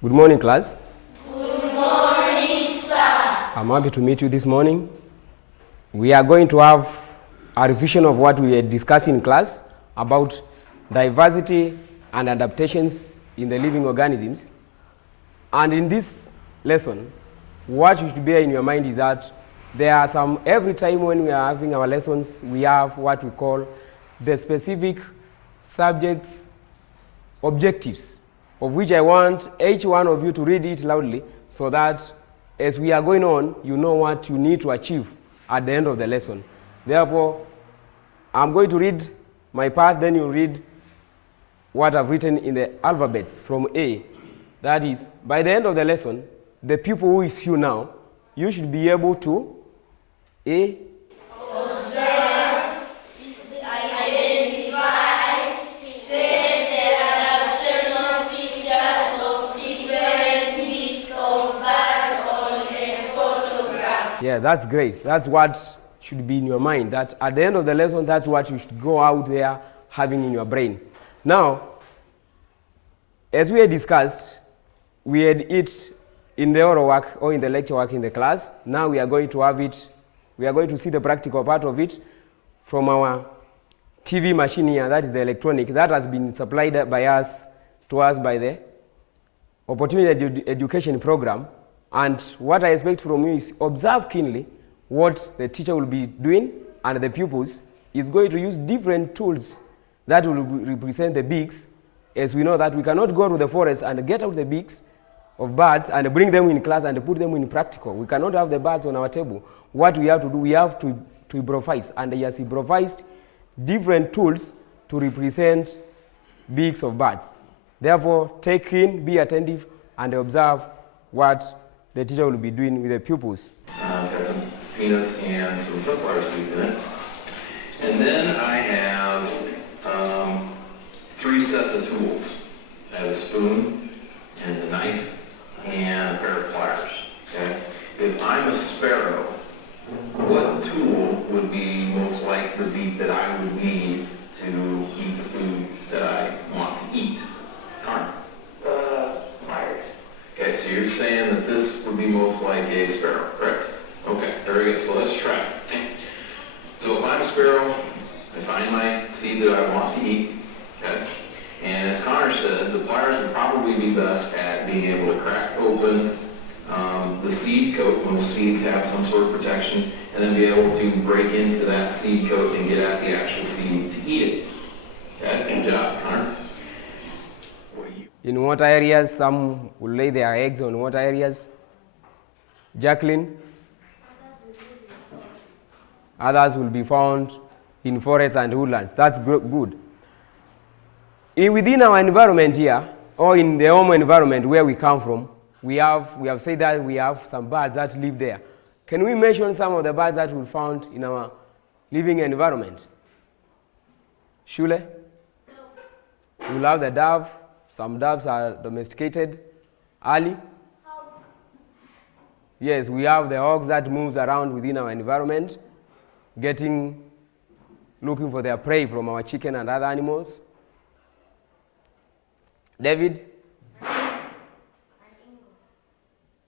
Good morning, class. Good morning, sir. I'm happy to meet you this morning. We are going to have a revision of what we were discussing in class about diversity and adaptations in the living organisms. And in this lesson, what you should bear in your mind is that there are some, every time when we are having our lessons, we have what we call the specific subjects objectives, of which I want each one of you to read it loudly so that as we are going on, you know what you need to achieve at the end of the lesson. Therefore, I'm going to read my part, then you read what I've written in the alphabets from A. That is, by the end of the lesson, the pupil who is you now, you should be able to A. Observe, identify, say the adaptation features of different breeds of birds on a photograph. Yeah, that's great. That's what should be in your mind. That at the end of the lesson, that's what you should go out there having in your brain. Now, as we had discussed, we had it in the oral work or in the lecture work in the class. Now we are going to have it, we are going to see the practical part of it from our TV machine here, that is the electronic, that has been supplied by us, to us by the Opportunity Education Program. And what I expect from you is observe keenly what the teacher will be doing, and the pupils is going to use different tools that will represent the beaks, as we know that we cannot go to the forest and get out the beaks of birds and bring them in class and put them in practical. We cannot have the birds on our table. What we have to do, we have to improvise, and he has improvised different tools to represent beaks of birds. Therefore, take in, be attentive, and observe what the teacher will be doing with the pupils. It's got some peanuts and some sunflower seeds in it. And then I have 3 sets of tools. I have a spoon and a knife and a pair of pliers. Okay? If I'm a sparrow, what tool would be most like the beak that I would need to eat the food that I want to eat? Connor? Pliers. Okay, so you're saying that this would be most like a sparrow, correct? Okay, very good. So let's try it. So if I'm a sparrow, I find my seed that I want to eat, okay? And as Connor said, the pliers would probably be best at being able to crack open the seed coat. Most seeds have some sort of protection, and then be able to break into that seed coat and get at the actual seed to eat it. Okay, good job, Connor. In what areas some will lay their eggs on what areas? Jacqueline? Others will be found in forests and woodlands. That's good. Within our environment here, or in the home environment where we come from, we have said that we have some birds that live there. Can we mention some of the birds that we found in our living environment? Shule? We'll have the dove. Some doves are domesticated. Ali? Yes, we have the hogs that moves around within our environment, looking for their prey from our chicken and other animals. David?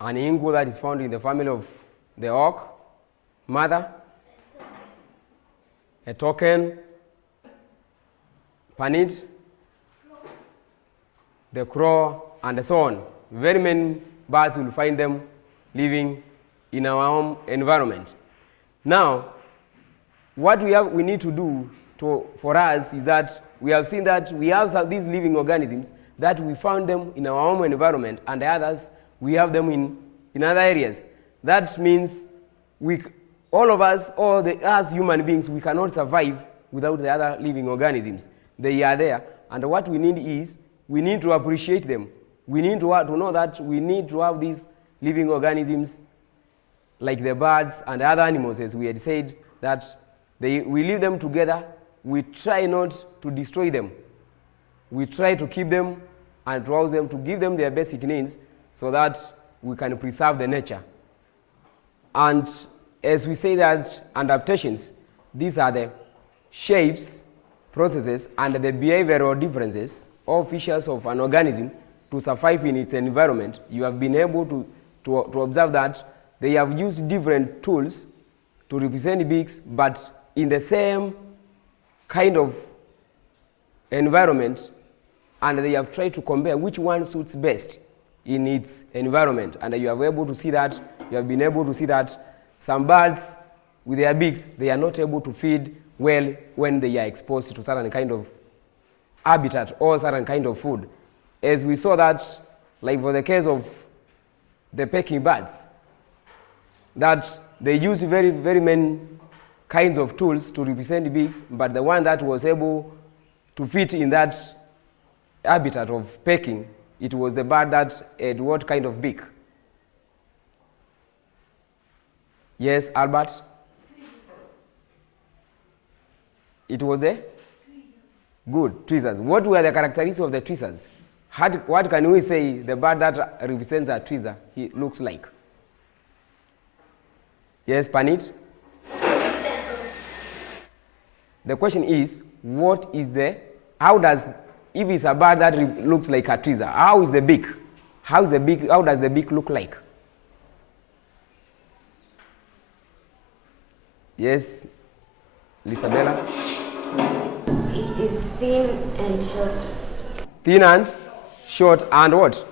An ingu that is found in the family of the hawk. Mother? A token. Panit? The crow, and so on. Very many birds will find them living in our home environment. Now, what we need to do for us is that we have seen that we have these living organisms that we found them in our home environment, and the others, we have them in other areas. That means all of us, as human beings, we cannot survive without the other living organisms. They are there, and what we need is, we need to appreciate them. We need to know that we need to have these living organisms like the birds and other animals, as we had said, that we leave them together. We try not to destroy them. We try to keep them and to house them, to give them their basic needs so that we can preserve the nature. And as we say that adaptations, these are the shapes, processes, and the behavioral differences or features of an organism to survive in its environment, you have been able to observe that they have used different tools to represent beaks, but in the same kind of environment, and they have tried to compare which one suits best in its environment. And you have been able to see that some birds with their beaks, they are not able to feed well when they are exposed to certain kind of habitat or certain kind of food. As we saw that, like for the case of the pecking birds, that they use very, very many kinds of tools to represent beaks, but the one that was able to fit in that habitat of pecking, it was the bird that had what kind of beak? Yes, Albert? It was the? Good, tweezers. What were the characteristics of the tweezers? What can we say the bird that represents a tweezer he looks like? Yes, Panit? The question is, what is the, how does, if it's a bird that looks like a tweezer, how is the beak? How does the beak look like? Yes, Lisabella? It is thin and short. Thin and short and what?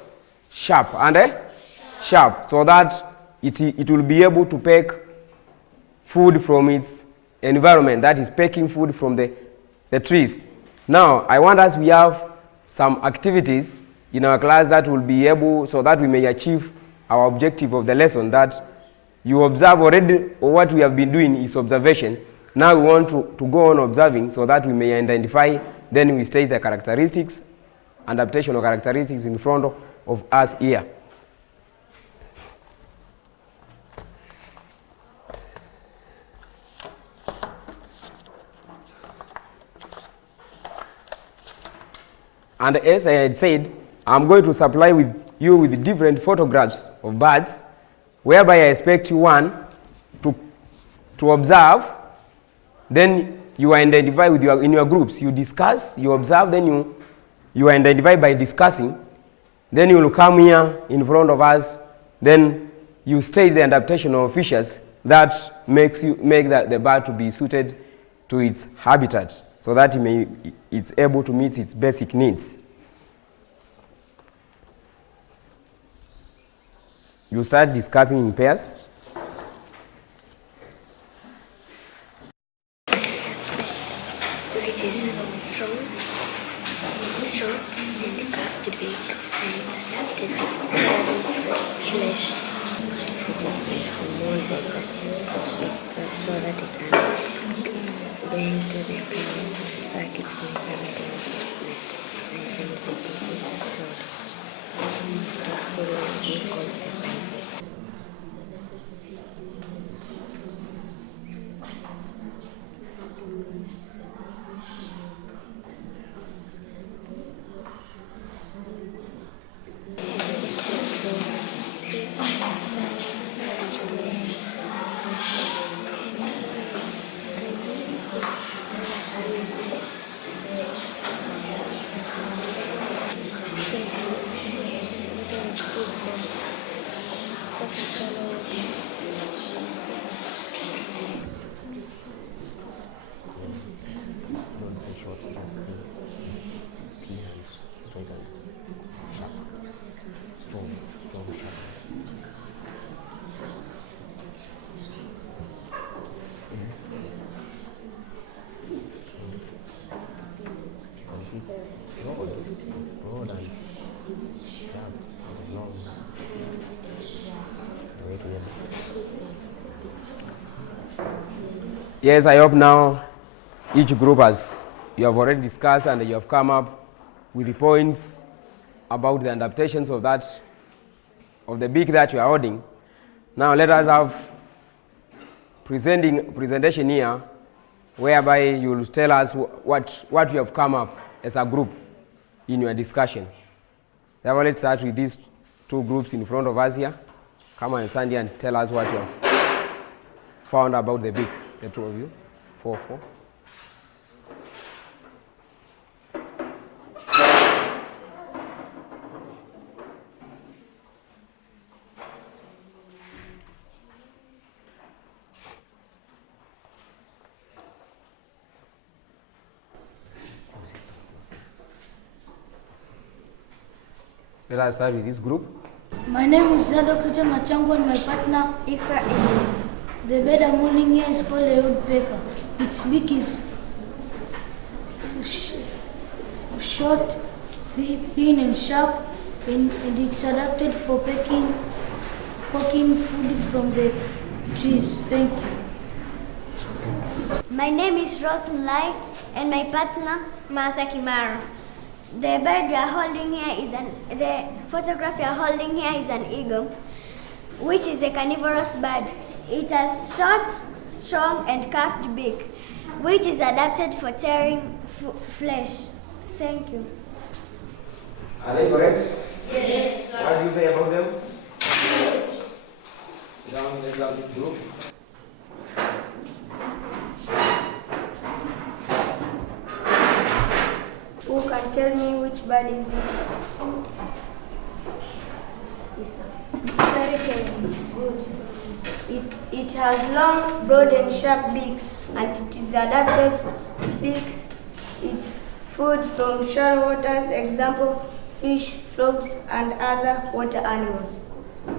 Sharp and sharp, so that it will be able to peck food from its environment, that is pecking food from the trees. Now, I want us, we have some activities in our class that will be able, so that we may achieve our objective of the lesson, that you observe already, or what we have been doing is observation. Now we want to go on observing so that we may identify, then we state the characteristics, adaptational characteristics in front of us here. And as I had said, I'm going to supply you with different photographs of birds, whereby I expect you, one, to observe, then you identify in your groups. You discuss, you observe, then you identify by discussing. Then you will come here in front of us, then you state the adaptational features that make the bird to be suited to its habitat, so that it's able to meet its basic needs. You start discussing in pairs. This is strong, short, and curved beak, and adapted to flesh. This is molded so that it can go into the flames, circuits, and parameters. I think that it is called Yes, I hope now each group has, you have already discussed and you have come up with the points about the adaptations of the beak that you are holding. Now let us have presentation here, whereby you will tell us what you have come up as a group in your discussion. Therefore, let's start with these two groups in front of us here. Come on, Sandy, and tell us what you have found about the beak. The two of you. 4. Let us start with this group. My name is Zado Christian Machango and my partner Isa Ibu. The bird I'm holding here is called a woodpecker. Its beak is short, thin and sharp, and it's adapted for poking food from the trees. Thank you. My name is Rosen Lai and my partner Martha Kimara. The bird we are holding here the photograph we are holding here is an eagle, which is a carnivorous bird. It has short, strong and curved beak, which is adapted for tearing flesh. Thank you. Are they correct? Yes, sir. What do you say about them? Good. Sit down, let's have this group. Who can tell me which bird is it? Isa. Very good. It has long, broad and sharp beak, and it is adapted to pick its food from shallow waters, example, fish, frogs, and other water animals.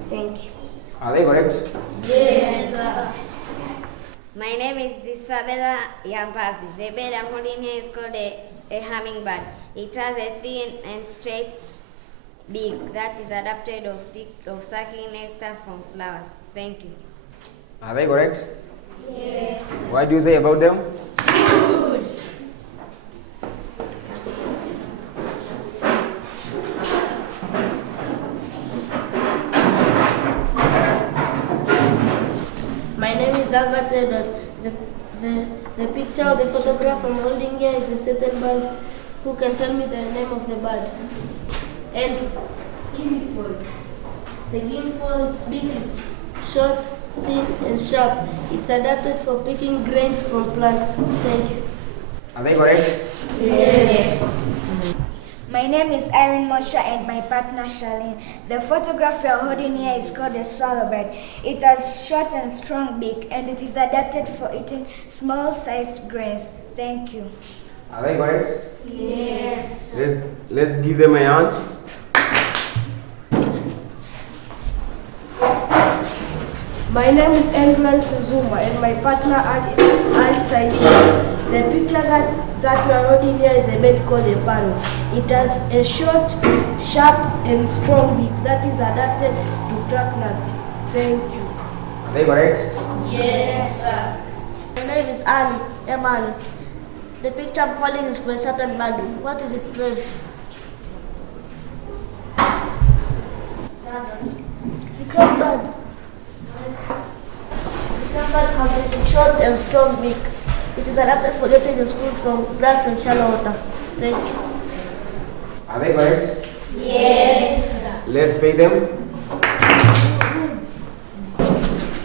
Thank you. Are they correct? Yes, sir. My name is Isabella Yambazi. The bird I'm holding here is called a hummingbird. It has a thin and straight beak that is adapted of sucking nectar from flowers. Thank you. Are they correct? Yes. What do you say about them? Good. My name is Albert Edward. The picture of the photograph I'm holding here is a certain bird. Who can tell me the name of the bird? Andrew. Guinea-fowl. The guinea-fowl, its beak is short, thin and sharp. It's adapted for picking grains from plants. Thank you. Are they correct? Yes. My name is Irene Mosha and my partner Charlene. The photograph we are holding here is called a swallowbird. It has short and strong beak and it is adapted for eating small-sized grains. Thank you. Are they correct? Yes. Let's give them a hand. My name is Andrew Alison Zuma and my partner Ali Saidi. The picture that we are holding here is a bird called a parrot. It has a short, sharp and strong beak that is adapted to crack nuts. Thank you. Are they correct? Yes, sir. My name is Ali Emali. The picture I'm holding is for a certain bird. What is its name? The crow bird. The bird has a short and strong beak. It is adapted for getting its food from grass and shallow water. Thank you. Are they correct? Yes, sir. Let's pay them.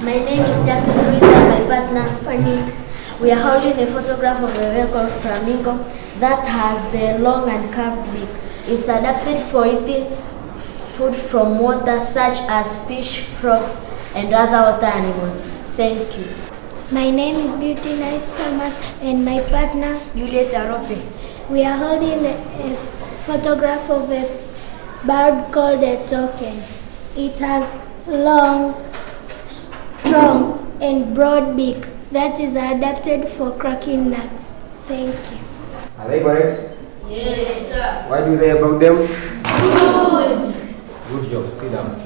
My name is Dr. Louisa and my partner Panit. We are holding a photograph of a very called flamingo that has a long and curved beak. It's adapted for eating food from water such as fish, frogs, and other water animals. Thank you. My name is Beauty Nice Thomas and my partner Juliet Arope. we are holding a photograph of a bird called a toucan. It has long, strong and broad beak that is adapted for cracking nuts. Thank you. Are they correct? Yes, sir. What do you say about them? Good. Good job. Sit down.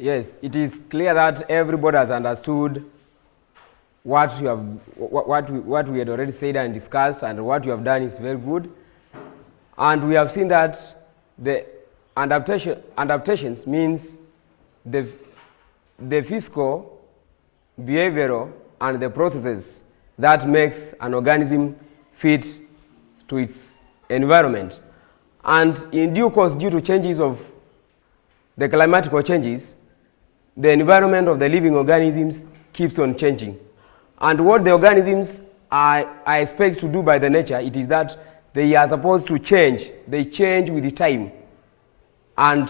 Yes, it is clear that everybody has understood what we had already said and discussed, and what you have done is very good. And we have seen that the adaptations means the physical, behavioral, and the processes that makes an organism fit to its environment. And in due course, due to changes of the climatical changes, the environment of the living organisms keeps on changing. And what the organisms are expected to do by the nature, it is that they are supposed to change. They change with the time. And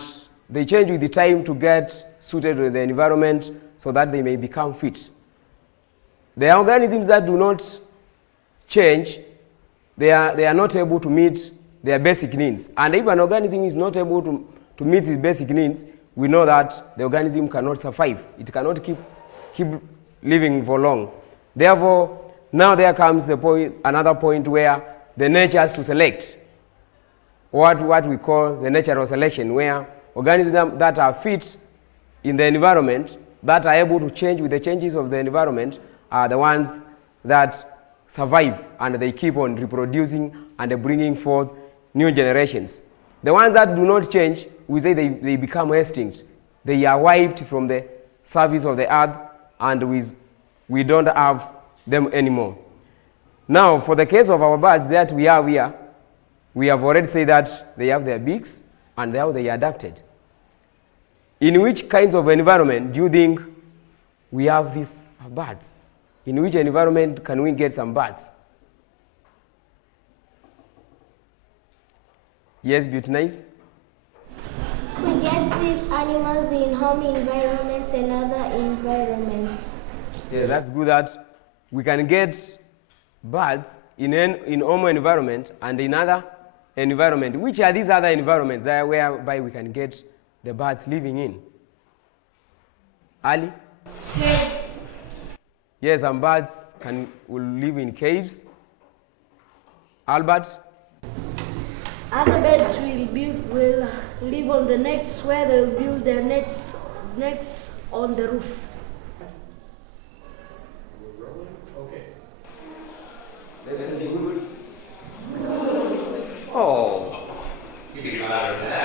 they change with the time to get suited with the environment so that they may become fit. The organisms that do not change, they are not able to meet their basic needs. And if an organism is not able to meet its basic needs, we know that the organism cannot survive. It cannot keep living for long. Therefore, now there comes the point, another point where the nature has to select what we call the natural selection, where organisms that are fit in the environment, that are able to change with the changes of the environment, are the ones that survive and they keep on reproducing and bringing forth new generations. The ones that do not change, we say they become extinct. They are wiped from the surface of the earth and we don't have them anymore. Now, for the case of our birds that we have here, we have already said that they have their beaks and how they adapted. In which kinds of environment do you think we have these birds? In which environment can we get some birds? Yes, Beautinize? We get these animals in home environments and other environments. Yeah, that's good that we can get birds in home environment and in other environment. Which are these other environments whereby we can get the birds living in? Ali? Caves. Yes, some birds will live in caves. Albert? Other birds will live on the nets where they'll build their nets on the roof. Oh. You can do that.